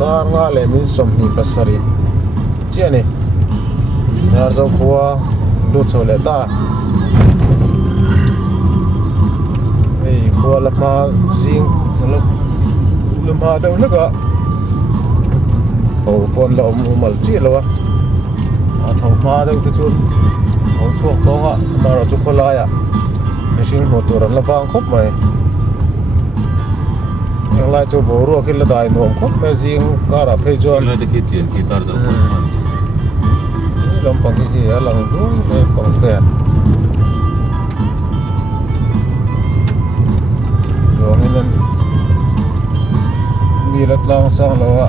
nga le min som ni pasari chia ni na zo khwa du chole ta ei khwa la ma jing lo lo ma da la ga thau pon la mal chi lo wa thau ma da tu chu thau chuak to nga ma ro chu khola ya machine motor la wang khop mai yang lai chu boru khil la dai nom khop me jing kara phei jon la de ki chen ki tar zo lam pang ki ya lang du me pang te yo ngin mi lat lang sang lo wa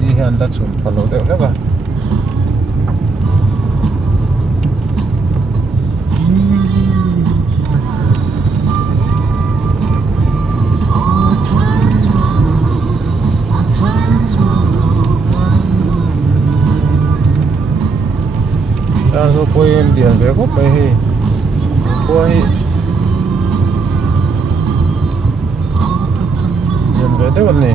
ni han da chum palo de la ba so poin dian ve ko mai hi poi dian ve de wan ni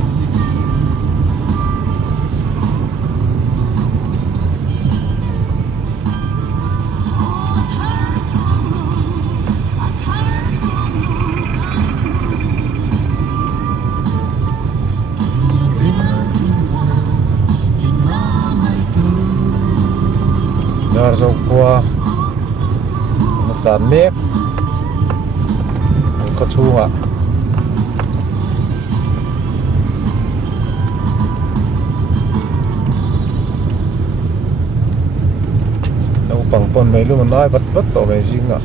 dar zo kwa na san mek ka chunga đâu bằng pon mấy luôn mà nói vất vất tổ mấy gì ngạ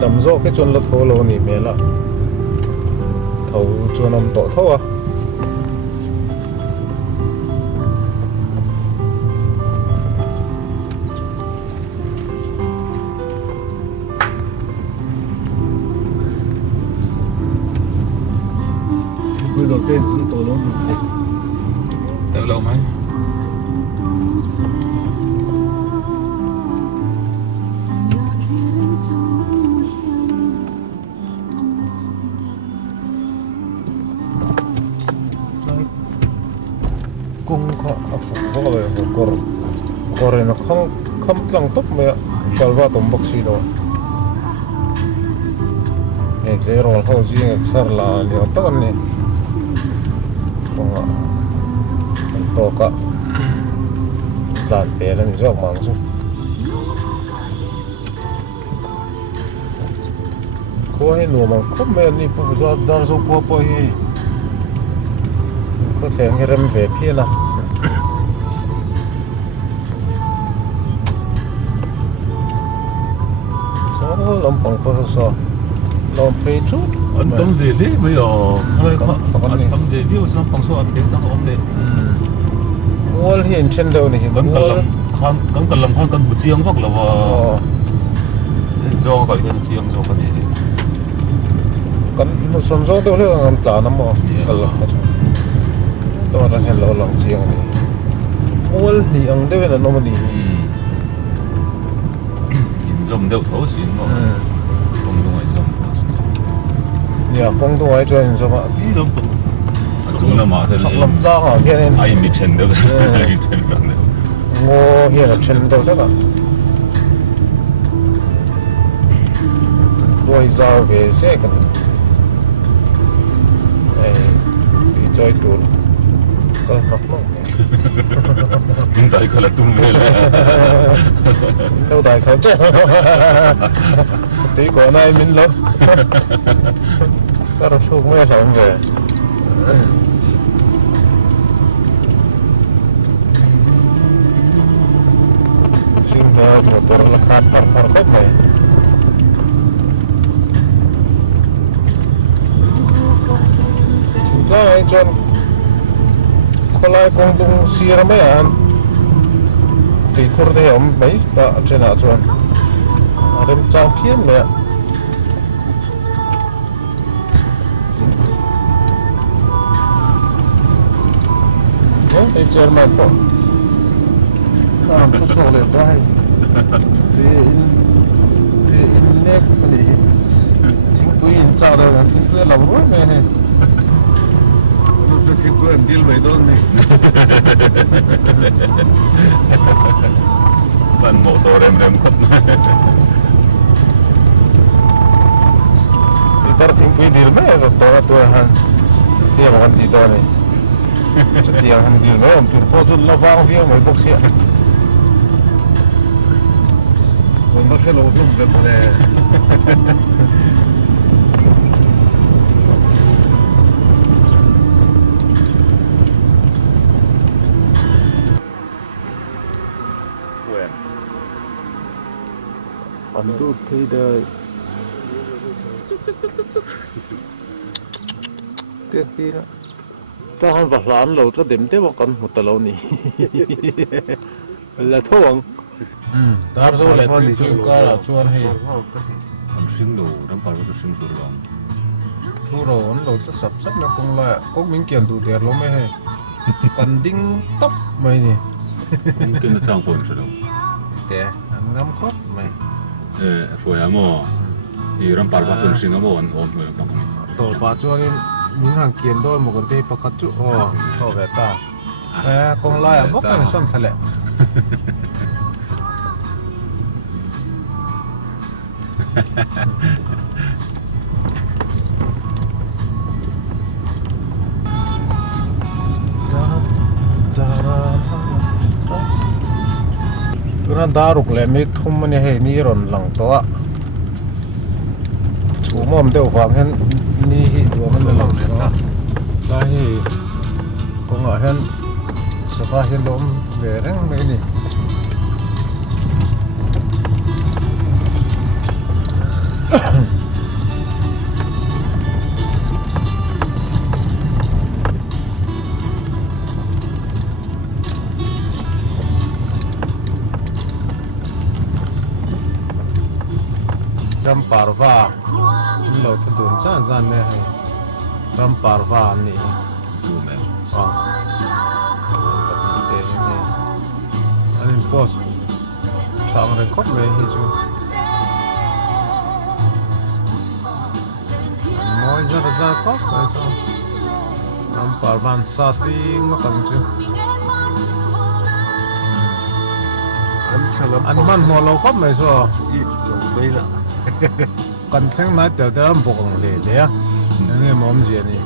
tầm gió cái chuồn lật hồ lô nỉ mẹ là thầu chuồn ông tổ thâu à đầu tiên cũng tổ lớn được lâu mấy cung họ phục có cái cor nó không lăng tốc mà còn vào tôm bọc xì đó này cái rồi thâu gì sar là liệu tắc anh này to ka tlan pe lan jok mang su ko he no mang ko me ni fu zo dar zo ko po hi ko theng he rem ve phi na so lam pang ko so lam pe chu anh tâm về đấy bây giờ anh tâm về biết sao bằng số anh đang ôm đấy mua hiện trên đâu này cần làm con cần một chiếng hoặc là do gọi là chiếng do cái gì cần một số số tôi lấy làm tả lắm mà cần làm sao tôi đang hiện lo lòng chiếng này mua thì ông đây là nó mà đi dùng đều thấu xuyên mà ya công tu ai chơi sao mà đi đâu dùng là mà sọc làm sao hả kia nên ai bị chân đâu ai chân đâu ngô hiện là chân đâu thế cả đôi dao về xe cần này đi chơi tour cái mặt nó mình tại cái là tung về là đâu tại không chứ tí của này mình lâu các bạn không nghe xong về xin một tuần là khát tặng phần cách này chính ra anh chọn có lại công tung xì ra mấy anh thì khổ thế ông mấy đã trên nào chọn đem trang phiến mẹ cái chân mà to làm chút số liền đây thì in nét này chính quy chào đây là cứ lòng quá mẹ này tôi chỉ quên đi mấy đôi này bạn mộ tổ rem khuất itar thing pui dir me ro to han tia ma ti do ni chu tia han dir no tur po chu la va vi mai bok siaผมไม่ใช่เราทุ่มกันเลย quen an du thi đời tiếc chi đó ta han vật lán lâu ta điểm tiếp một con một tờ lâu nì là thong ta rồi lại tùy tùy cả là chuan hay ăn sinh đồ đâm vào cho sinh đồ làm thu rồi anh lâu ta sập sắp nó cũng là có miếng kiền tụ tiền lắm mấy hay cần đinh tóc mày nè cái nó sang quần rồi đâu tè anh ngắm khót mày rồi à mò thì đâm vào cho sinh ám ổn ổn rồi bằng tổ bà cho nên những hàng kiền đôi một con tê bạc chú tổ về ta con lai à bốc này xong thật lẹ cái đó rục lẹ mấy thùng mà này ni ròn lằng to chú mồm đều vàng hen ni hi đùaมันlằng to là hi con ở hen sapa hen đom về răng mấy nè Ram Parva lo ta dun san san ne hai Ram Parva ni zoom in te ne anh post chang re khop ve hi chu moi za khop ai so Ram Parva sa ti ma tang chu anh man mo lo khop mai so ít dùng bây là cần xem nói tiểu tiểu một con lệ đấy á nghe mồm gì này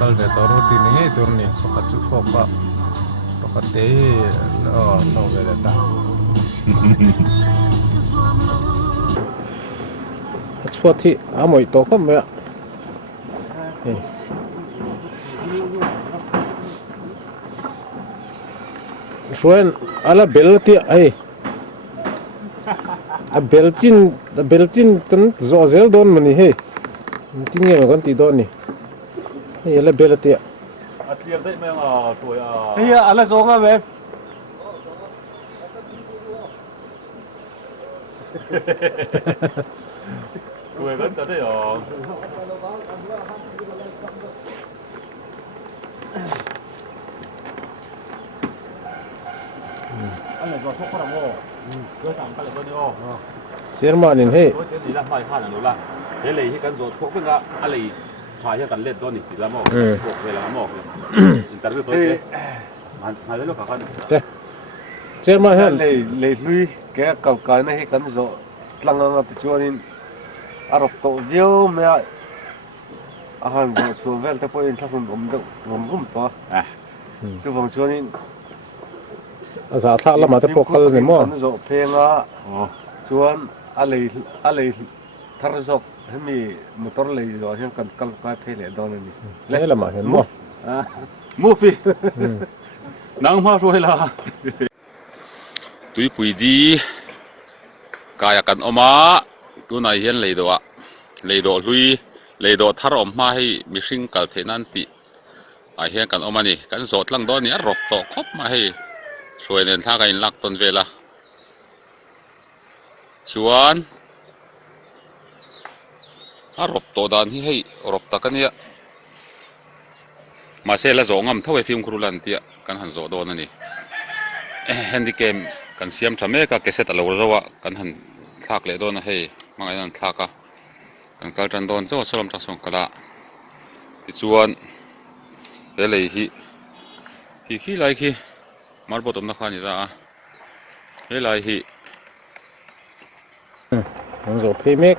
kalau về tàu rutin này tour này pakai cukup pak pakai teh lo về đây ta suốt thì mỗi tổ không vậy suốt ala bel thì ai belchin kan zozel don mani he tinge ma kan ti don ni he la belati tiền đấy mà rồi bây giờ anh là số nga về rồi vẫn tới rồi anh là do thuốc có đồng hồ tôi tạm cái là bao nhiêu Sherman in he tôi thì là phải hai là đủ là thế này thì cái do thuốc bên cái anh này phải cho cần lên tôi thì là một thuộc về là một interview tôi hai đứa nó cả con Sherman han lấy lui cái cầu cái này cái rồi lăng ngang từ chỗ này Arab tổ diêu mẹ han rồi xuống về tới bây giờ thằng gom to chứ vòng chỗ này asa tha lama te pokal ni mo rồi phê ngã chuan alei thar sok hemi motor lei rồi hiện cần cần cái phê lệ đó này le lama hen mo mua phi nang ma rồi là tui pui di kaya kan oma tu nai hian leido lui leido thar om ma hi mihring kal thenan ti a hian kan oma ni kan zot lang do ni a rop to khop ma hi suai nen tha ka in lak ton vela chuan a rop to dan hi hei rop takania mà xe là gió ngầm thâu phim kêu lan tia kan han gió đó nè handicap kan siam thame ka cassette lo rồi kan han thak le do na hei mangai nan thlaka kan kal tan don chaw solam ta song kala ti chuan he lei hi lai khi mar bottom na khani da he lai hi Ang zo paymek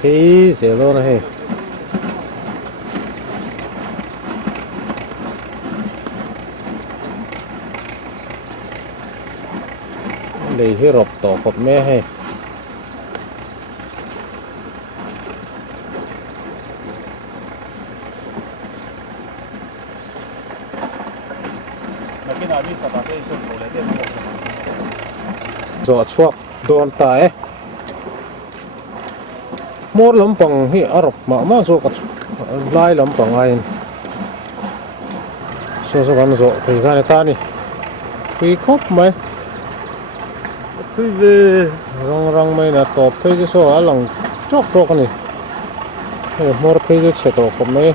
pay zero na he lei hi rop to khop me he zo chuak don tai mor lampang hi arok ma zo ka lai lampang ain so kan zo thei kan ta ni thui khop mai thui về rong mai na top phei ju so alang chok ni he mor phei ju che to khop mai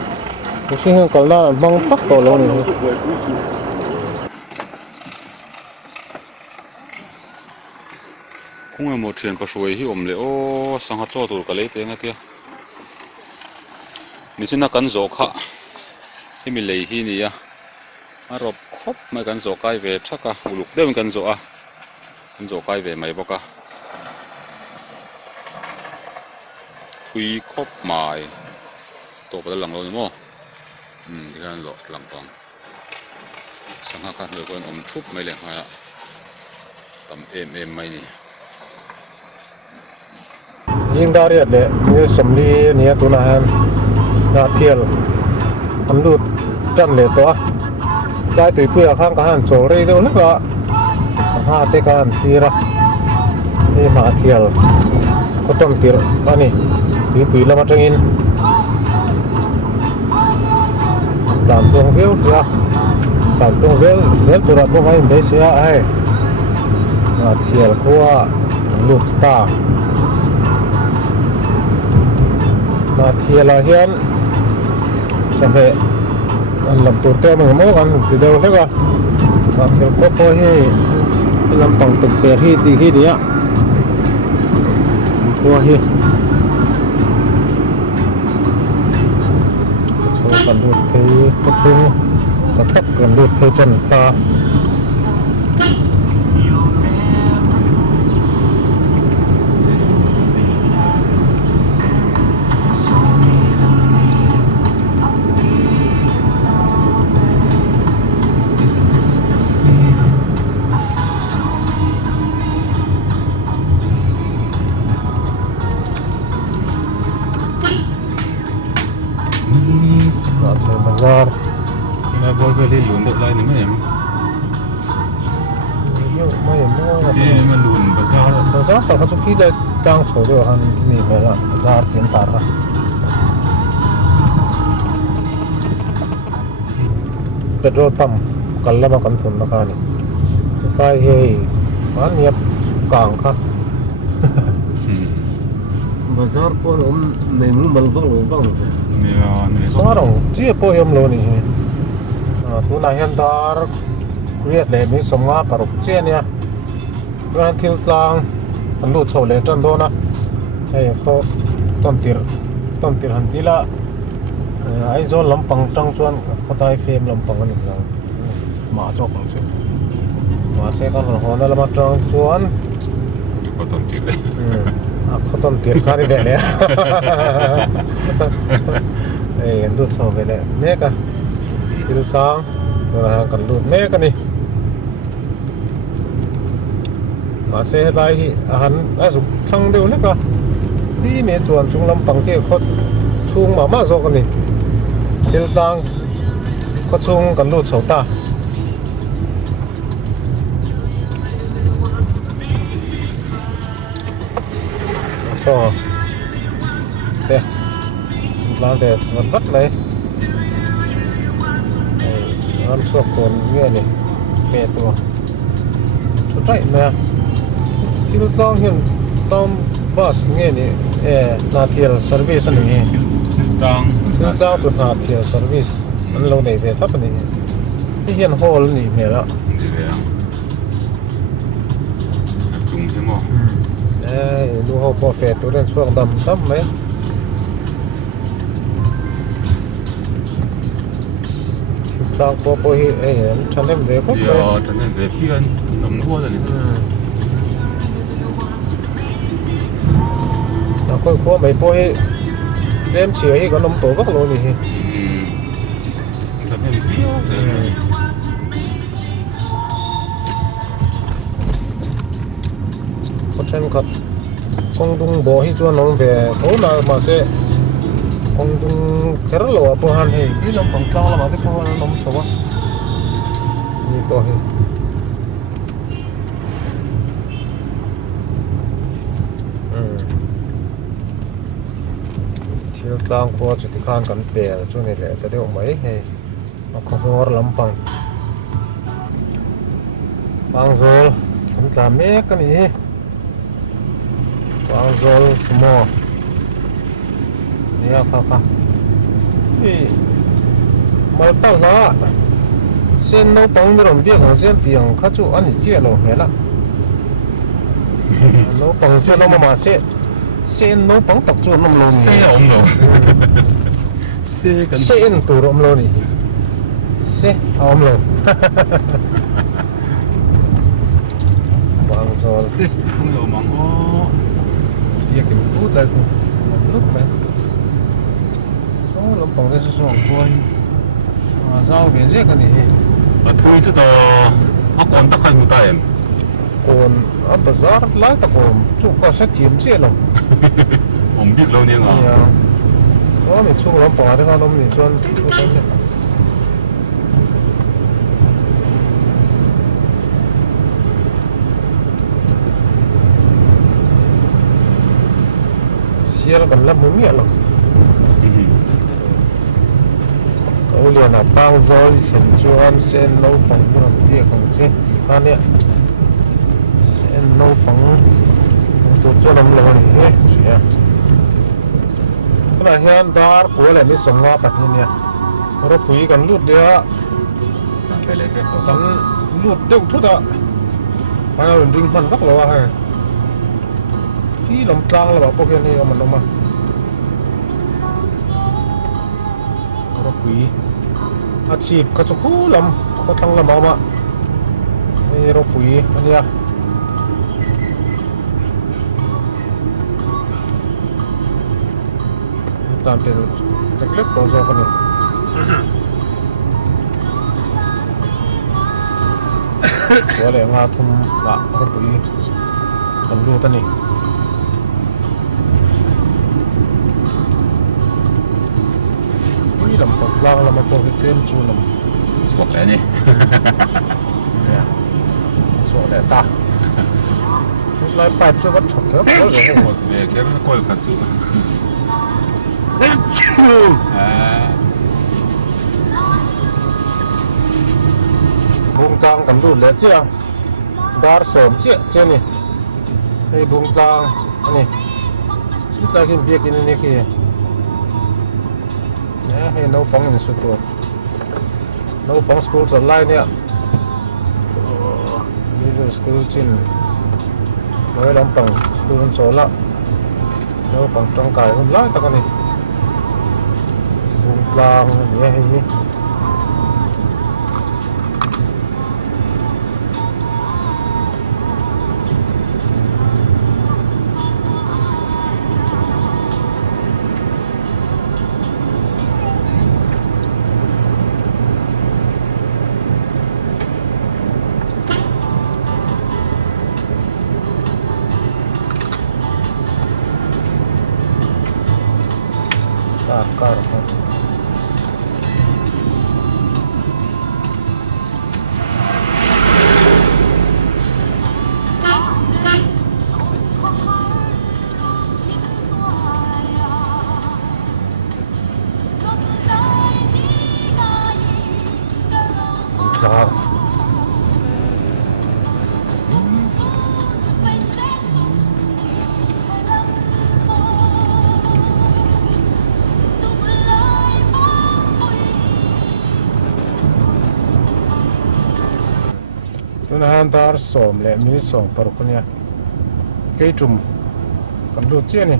ku sing hang kal na mang tak to lo ni khung emaw thian pashuai hi awm le o sangha chaw tur ka leite nga tia ni china kan zo kha hemi lei hi ni a arop khop mai kan zo kai ve thaka uluk deuh kan zo a kan zo kai ve mai boka thui khop mai to pa lang lo ni mo ti kan lo lang tong sangha ka lo kon om thup mai le ha tam em mai ni jing dariat le ni samli ni tuna han na thial an lut chan le to dai tui pui a khang ka han chol rei do le ka ha te kan tira ni ma thial ko tom tir ani pui lama tangin tam tong veu ya tam tong veu zel pura ko vai be sia ai ma thial ko lut ta na thial a hian samhe an lam tur te mo kan ti deuh hleka na thial ko po hi lampang tuk per hi ti hi dia ko hi so kan lut pe ko chung ka thap kan lut pe chan ta bazar na bol veli lun deuh lai ni mai mà lùn bazar ta ka chu ki da tang chho do han ni me la bazar tin tar ha petrol pump kallama kan thun na ka ni kai he an yap kang kha bazar con om này muốn bằng vong sarong chi po yam lo ni tu na hian dar create le mi somnga paruk che nia ran thil tlang an lu chho le tan do na ei ko tom tir han tila ai zo lampang tang chuan khatai fem lampang ani lang ma chok ang chu ma se kan ho na lama tang chuan có tổn thương đấy ko tom tir ka ni ve le ei an lu chho ve le me ka thil tlang ra kan lu me ka ni mà xe lai hi han a su thang deuh leka hi me chuan chung lampang ke khot chung ma zo kan ni thil tang ko chung kan lu chho ta so te lang deมันวัดเลยมันสวกตัวเงี้ยนี่เปตัวชุดไรเนี่ยที่เราต้องเห็นต้องบัสเงี้ยนี่นาเทียร์เซอร์วิสนี่ đang ที่เราต้องนาเทียร์เซอร์วิสมันลงในเว็บครับนี่ cái hiền hồ luôn nhỉ mẹ đó đi về à chung thế mà đây lu hồ bỏ phê tôi đang xuống đầm tắm mấy sao có bôi ấy chẳng em về có giờ cho nên về phía nồng mua rồi nó có mấy bôi em chỉ ấy có nông tổ gốc luôn nhỉ cho nên phía có chân thật con tung bò hi cho nó về tối nào mà sẽ con tung cái rất là bò han thì cái nó còn cao là mà cái bò nó nóng sâu quá như bò hi thiếu tang qua chút khan cần bè chỗ này để cái điều mấy hay nó không ngor lắm bằng bằng rồi cũng làm mấy cái này bằng rồi smallนี่ครับนี่มาตั้งละเส้นโน้ปังนี่เราเรียกของเส้นเตียงข้าจู่อันนี้เจี๊ยเราเห็นละโน้ปังเส้นเรามาเส้นโน้ปังตักจู่น้ำลง xe ống rồi xe cần เส้นตัวน้ำลงนี่เส้นเอาน้ำลงวางโซน xe không nhiều món có เรียกกันพูดอะไรกูลุกไปlắm bằng cái số quay sao về giết cái này thôi chứ tao nó còn tắc hành một tay em còn ở bazaar lái ta còn chụp qua sách tiền chết rồi không biết lâu nhưng mà đó mình chụp lắm bỏ thì sao mình chọn xe nó còn lắm mới miệng rồi cậu liền là bao rồi hiện chuan sen lâu bằng cái đồng tiền còn chết thì phan đấy sen lâu bằng tôi cho nó lâu này hết chuyện cái này hiện tại của lại mới sống ngáp bạch như này nó quý cần lút đấy á cần lút đều chút ạ phải là đinh phần rất là hay khi làm trang là bảo bao nhiêu này mà nó mà nó quýอาชีพก็จะพูดลำก็ต้องลำเอามานี่เราปุ๋ยอันนี้ตามเป็นเล็กๆตัวโซ่คนนี้ตัวเหลืองาทุ่มละเราปุ๋ยคนรู้ตัวนี้ลำตกล่างลำมาโปรเกมจูนำ suốt lại nhỉ เนี่ยสวยเลยตาลอยไปช่วยวัดฉกเถอะ về cái nó coi cả chút à บุงกลางกันดูเลยเจ้าดาร์สมเจ้านี่ไอ้บุงกลางอันนี้สุดท้ายกินเบียร์กินนี่คือเนี่ยให้น้องปังนี่สุดตัวน้องปังสกูลจะไล่เนี่ยนี่เป็นสกูลจินน้อยลำปังสกูลโซล่าน้องปังจังไก่คนไล่ตะกันนี่บุงกลางเนี่ยให้นี่Cara, cara. tu na han dar som le mi som paruk nia ke tum kan lu che ni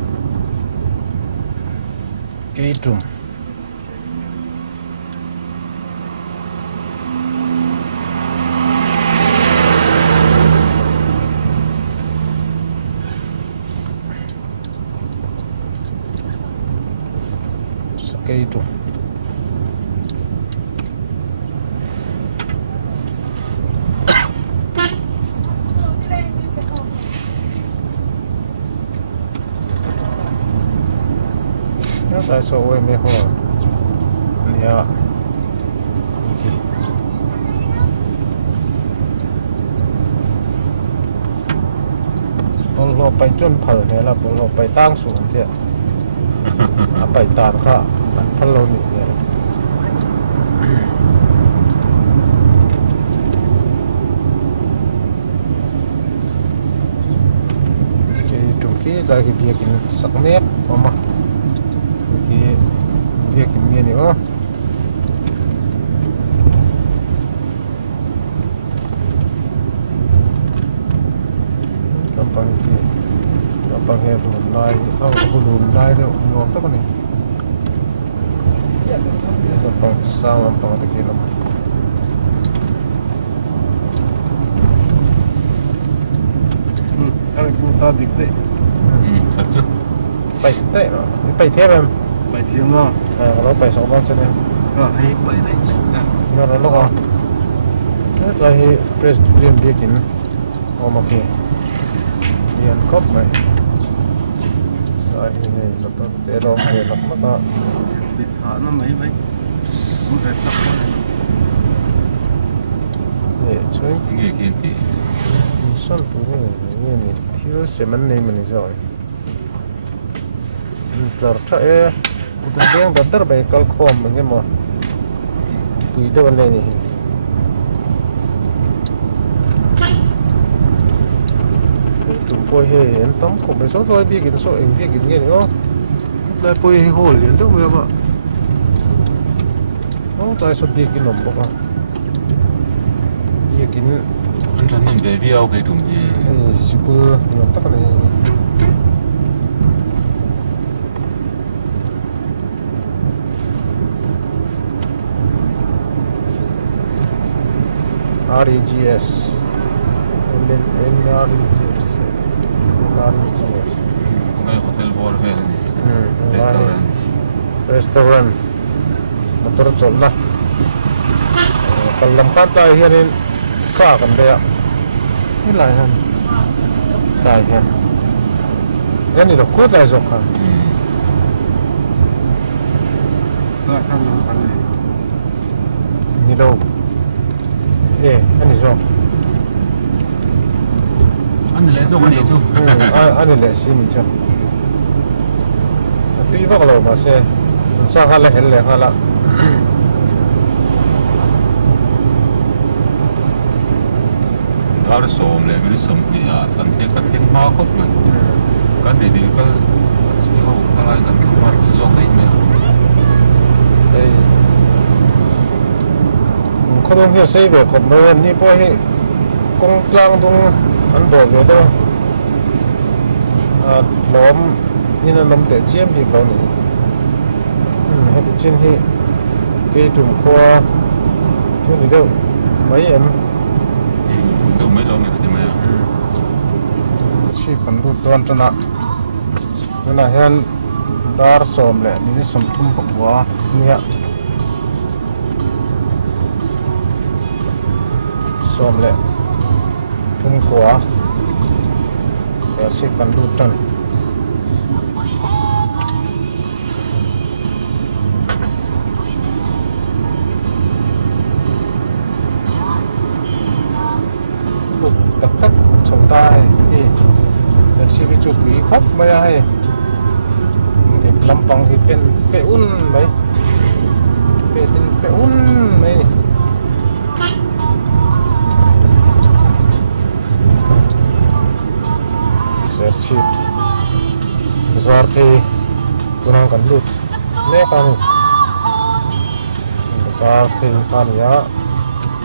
ke tum ke tum tại sao em mới hỏi nháเราไปจนเผลอเนี่ยเราไปตั้งสูงเที่ยไปตามค่ะพันโลนี่เนี่ยจุดที่ได้เบียกินสักเม็ดออกมาเรียกกินเมียนี่อ๋อลำปังที่ลำปังเฮดูนายเอาดูนายเดี๋ยวนอนตั้งกันนี่ลำปังสร้างลำปังตะกี้ลำอะไรกูตาดิกเตะครับจุ๊ไปเตะเหรอไปเที่ยวมั้ยไปเที่ยวเนาะเราไป2 วันใช่ไหมก็ให้ไปไหนนะงั้นเราก็เราให้เพรสเรียนเบียกินโอเคเรียนครบไหมเราให้เราต้องเจอเราให้เราก็ปิดฐานนั่นไหมรู้ได้สักเท่าไหร่นี่ช่วยนี่กินตีส่วนตัวนี่ที่เราเสมันนี่มันนี่จ่อยterus udah dia yang dadar baik kalau kom mungkin mau itu benda ni chúng tôi hiện tấm không phải số tôi bikin số em bikin nghe nữa lại tôi hồi liền đó vậy mà nó tại số bikin nằm bốc à bikin anh chẳng nên để video cái trùng gì super nhiều tất này REGS REGS cái hotel bor về restaurant motor chol na kalam ka ta hian sa kan be ni lai han dai hian yani lo ko dai zo kan ta khăn ăn này ni đâu ani zo anh lấy số cái gì chú ani le si ni cho tuy vak lo ma se sa hala hel le hala thar som le mi som ki ya kan te ka thim ma khop man kan de ding kal smi ho kala kan thum ma zo kai meเขาต้องเชื่อใช้แบบของมันนี่พอให้กงกลางตรงอันโดดอยู่ตัวล้อมนี่นะล้อมแต่เจียมที่เราหนีให้ติดชิ้นที่ไอ้จุ่มคอที่นี่ก็ไม่เอ็มก็ไม่ลงเลยใช่ไหมชีพมันรูดต้นจนะเวลาเห็นดาร์สอมแหละนี่สมทุ่มปกหัวเนี่ยสอมแหละทุ่มหัวแต่ชีพมันรูดต้นตักชมตายที่เสียชีวิตจุกหวีครบไม่ได้เด็กลำปังที่เป็นเปอุ่นไหมเป็นเปอุ่นไหมเสียชีวิตซาร์ที่กุนังกันลุดเล่กันซาร์ที่กันยะ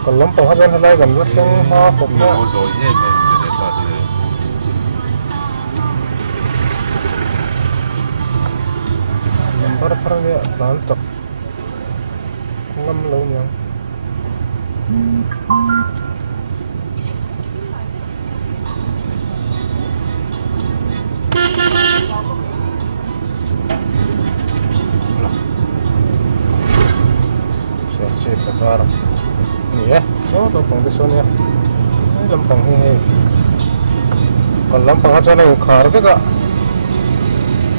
ก còn lắm bằng hát bên đây gần rất là hoa phục Nó nữa rồi hết để cho thì bắt phát ra lán chọc ngâm lâu nhau siap pasar ini ya so lampang di sana ini lampang ini kalau lampang aja nih ukar ke kak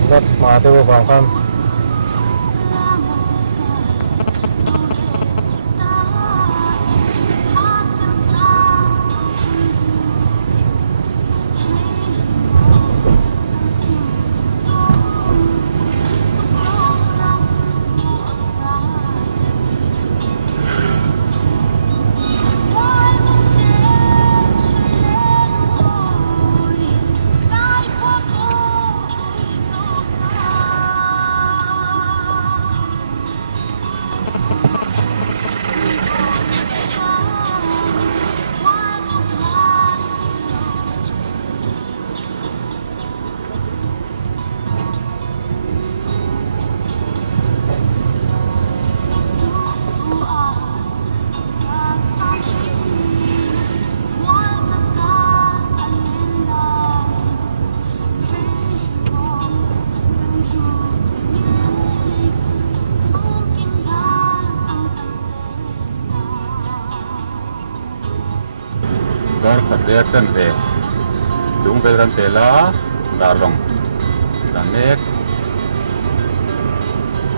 lihat mati bang kan gar khat le chan ve dung vel kan pela dar long dan nek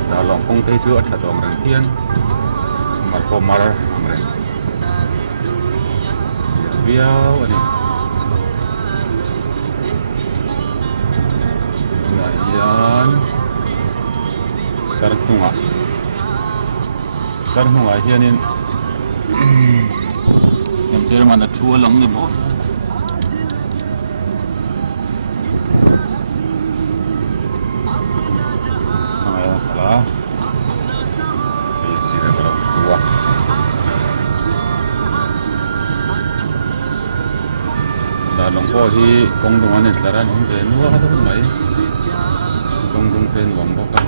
dar long kong te chu atha tom rang pian mar ko mar amren biao ani na yan kar tunga hianin em chơi mà nó chua lắm rồi bố này là cái gì là cái chua ta lòng po thì công đồng anh là ra những cái nuôi hết mấy công đồng tên vòng bốc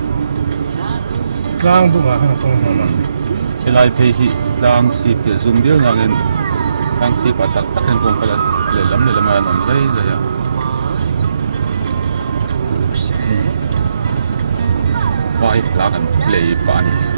lang tu mah kan tong cái lai pay hi lang si pia zoom dia ngangen kang si patak takan kong kelas lelam lelaman om dai saya five lagan play pan